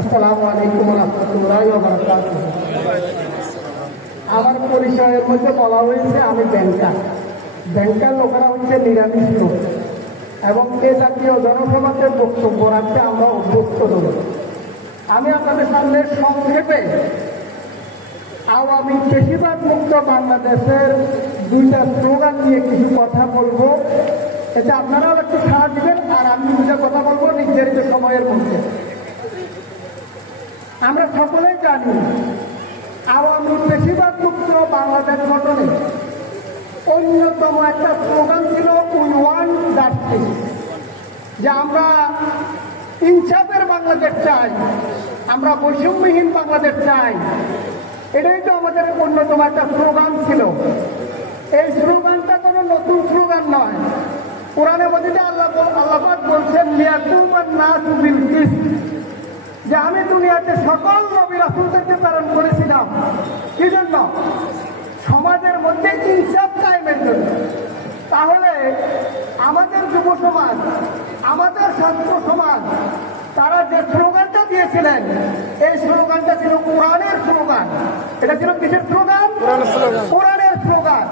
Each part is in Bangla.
আসসালামু আলাইকুম ওয়া রাহমাতুল্লাহি ওয়া বারাকাতুহু। আমার পরিচয়ের মধ্যে বলা হয়েছে আমি ব্যাংকার। ব্যাংকার লোকেরা হচ্ছে নিরামিষ লোক এবং এ জাতীয় জনসভাতে বক্তব্য রাখতে আমরা অভ্যস্ত নই। আমি আপনাদের সামনে সংক্ষেপে আওয়ামী বেশিরভাগ মুক্ত বাংলাদেশের দুইটা স্লোগান নিয়ে কিছু কথা বলবো। এটা আপনারাও একটু সাড়া দিবেন আর আমি দুইটা কথা বলবো নির্ধারিত সময়ের মধ্যে। আমরা সকলেই জানি আওয়ামী বেশিরভাগ মুক্ত বাংলাদেশ গঠনে অন্যতম একটা স্লোগান ছিল উই ওয়ান্ট জাস্টিস, যে আমরা ইনসাফের বাংলাদেশ চাই, আমরা বৈষম্যহীন বাংলাদেশ চাই। এটাই তো আমাদের অন্যতম একটা স্লোগান ছিল। এই স্লোগানটা কোনো নতুন স্লোগান নয়। কোরআনে মজিদে আল্লাহ পাক বলছেন লিয়াকুমান নাসু বিল কিসত, যে আমি দুনিয়াতে সকল নবী রাসূলদেরকে প্রেরণ করেছিলাম কি জন্য? সমাজের মধ্যে ইনসাফ কায়েমের জন্য। তাহলে আমাদের যুব সমাজ, আমাদের ছাত্র সমাজ, তারা যে স্লোগানটা দিয়েছিলেন এই স্লোগানটা ছিল কোরআনের স্লোগান। এটা ছিল কিসের স্লোগান? কোরআনের স্লোগান।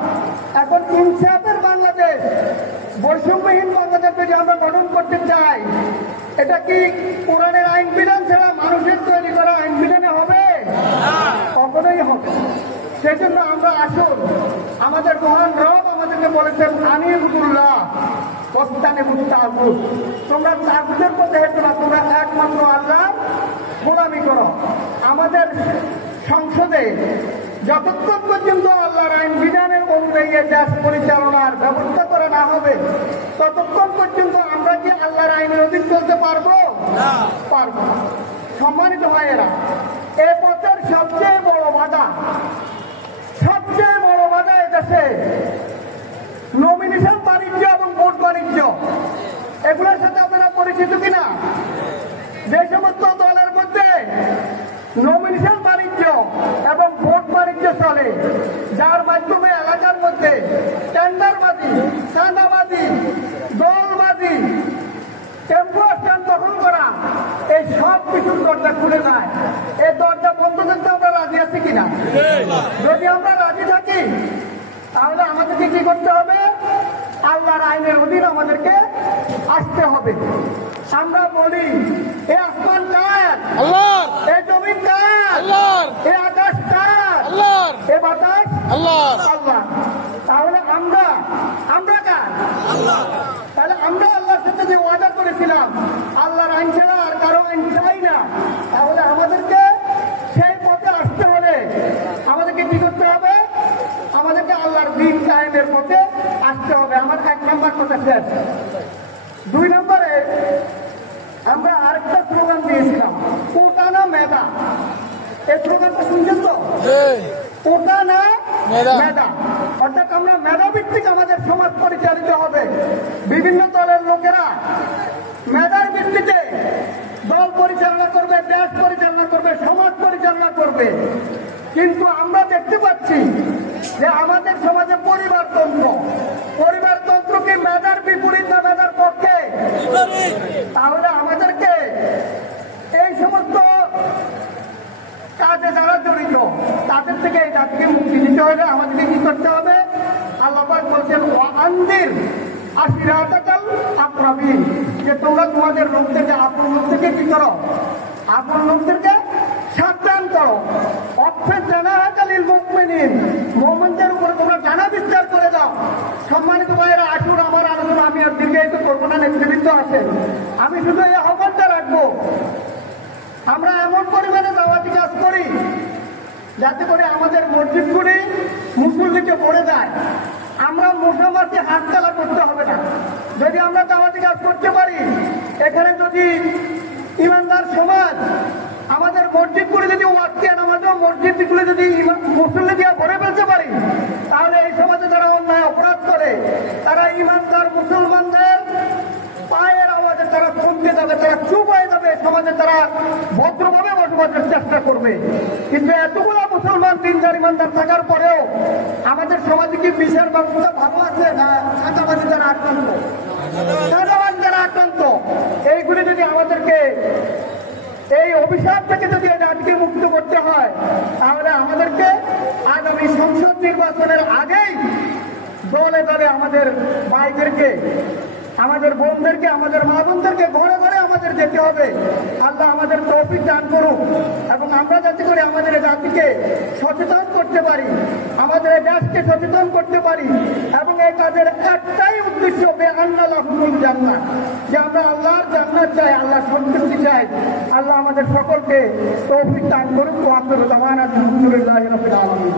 এখন ইনসাফের বাংলাদেশ, বৈষম্যহীন বাংলাদেশ যদি আমরা গঠন করতে চাই, এটা কি কোরআনের আইন বিধান ছাড়া মানুষের তৈরি করা আইন বিধানে হবে? কখনোই হবে। সেই জন্য আমরা আসুন, আমাদের মহান রব আমাদেরকে বলেছেন আনিবুদুল্লাহ ওয়াস্তানিবুত তাগুত, তোমরা তাগুতের পথে হেঁটো না, তোমরা একমাত্র আল্লাহর গোলামি করো। আমাদের সংসদে যতক্ষণ পর্যন্ত আল্লাহর আইন বিধানের অনুযায়ী দেশ পরিচালনার ব্যবস্থা করা না হবে ততক্ষণ পর্যন্ত আমরা কি আল্লাহর আইনের অধীন চলতে পারবো? পারবো না। সম্মানিত ভাইয়েরা, এ পথের সবচেয়ে বড় বাধা এদেশে নমিনেশন বাণিজ্য এবং ভোট বাণিজ্য। এগুলোর সাথে আপনারা পরিচিত কিনা? যে সমস্ত দলের মধ্যে নমিনেশন বাণিজ্য এবং ভোট বাণিজ্য চলে, যার মাধ্যমে এলাকার মধ্যে টেন্ডারবাজি, চাঁদাবাজি, দলবাজি, টেম্পো স্ট্যান্ড দখল করা, এই সব কিছুর দরজা খুলে যায়। এই দরজা বন্ধ করতে আমরা রাজি আছি কিনা? যদি আমরা রাজি থাকি তাহলে আমাদেরকে কি করতে হবে? আল্লাহর আইনের অধীন আমাদেরকে আসতে হবে। আমরা বলি এ আসমান কার? আল্লাহর। এ জমিন কার? আল্লাহর। এ আকাশ কার? আল্লাহর। এ বাতাস আল্লাহর। আল্লাহ। তাহলে আমরা কার? আল্লাহ। তাহলে আমরা আল্লাহর সাথে যে ওয়াদা করেছিলাম আল্লাহর আইন ছাড়া আর কারো আইন চাই না, তাহলে আমাদেরকে সেই পথে আসতে হলে আমাদেরকে কি করতে হবে? আমাদেরকে আল্লাহর দ্বীন কায়েমের পথে আসতে হবে। আমার 1 নম্বর কথা শেষ। 2 নম্বরে আমরা আরেকটা স্লোগান দিয়েছিলাম, কোটা না মেধা। এই স্লোগানটা শুনছেন তো? কোটা না মেধা। অর্থাৎ আমরা মেধাভিত্তিক আমাদের সমাজ পরিচালিত হবে। বিভিন্ন দলের লোকেরা মেধার ভিত্তিতে দল পরিচালনা করবে, দেশ পরিচালনা করবে, সমাজ পরিচালনা করবে। কিন্তু আমরা দেখতে পাচ্ছি যে আমাদের সমাজে পরিবারতন্ত্র কি মেধার বিপরীত না মেধার পক্ষে? তাহলে আমাদেরকে এই সমস্ত কাজে যারা জড়িত তাদের থেকে এই জাতিকে মুক্তি দিতে হলে আমাদেরকে কি করতে হবে? আল্লাহ পাক বলছেন ওয়াআনদির আশিরাতাকাল আকরাবিন, যে তোমরা তোমাদের লোকদেরকে, আপন লোকদেরকে কি করো? আপন লোকদেরকে সাবধান করো। অক্ষের জানাহাকালিল মুমিনিন, মুমিনদের উপরে তোমরা জানা বিস্তার করে দাও। সম্মানিত ভাইয়েরা, আসুন আমার আলোচনা আমি আর দীর্ঘায়িত করবো না, নেতৃবৃন্দ আছেন। আমি শুধু এই আহ্বানটা রাখবো, আমরা এমন পরিমাণে দাওয়াতি কাজ করি যাতে করে আমাদের মসজিদগুলি মুসল্লিকে ভরে যায়। আমরা মুসলমানকে হাততালা করতে হবে না। যদি আমরা দাওয়াতি কাজ করতে পারি, এখানে যদি ইমানদার সমাজ আমাদের মসজিদগুলি যদি ওয়াক্তিয়া নামাজ মসজিদগুলি যদি মুসল্লি দিয়ে ভরে ফেলতে পারি, তাহলে এই সমাজে যারা অন্যায় অপরাধ করে তারা ইমানদার মুসলমানদের পায়ের আওয়াজে তারা শুনতে যাবে, তারা চুপ হয়ে যাবে, সমাজে তারা ভদ্রভাবে বসবাসের চেষ্টা করবে। কিন্তু এতগুলো মুসলমান দিনদার ইমানদার থাকার পরেও আমাদের সমাজে কি বিচার ব্যবস্থা ভালো আছে না চাঁদাবাজি যারা আক্রান্ত? এইগুলি যদি আমাদেরকে এই অভিশাপ থেকে যদি এই জাতিকে মুক্ত করতে হয়, তাহলে আমাদেরকে আগামী সংসদ নির্বাচনের আগেই দলে দলে আমাদের ভাইদেরকে, আমাদের বোনদেরকে, আমাদের মা বোনদেরকে ঘরে ঘরে আমাদের যেতে হবে। আল্লাহ আমাদের তৌফিক দান করুক এবং আমরা যাতে করে আমাদের জাতিকে সচেতন করতে পারি, আমাদের দেশকে সচেতন করতে পারি। এবং এই কাজের একটাই উদ্দেশ্য, বেআন্নালাহুমুল জান্নাত, যে আমরা আল্লাহর জান্নাত চাই, আল্লাহ সন্তুষ্টি চাই। আল্লাহ আমাদের সকলকে তৌফিক দান করুক। ওয়া আখিরু দাওয়ানা আলহামদুলিল্লাহি রাব্বিল আলামিন।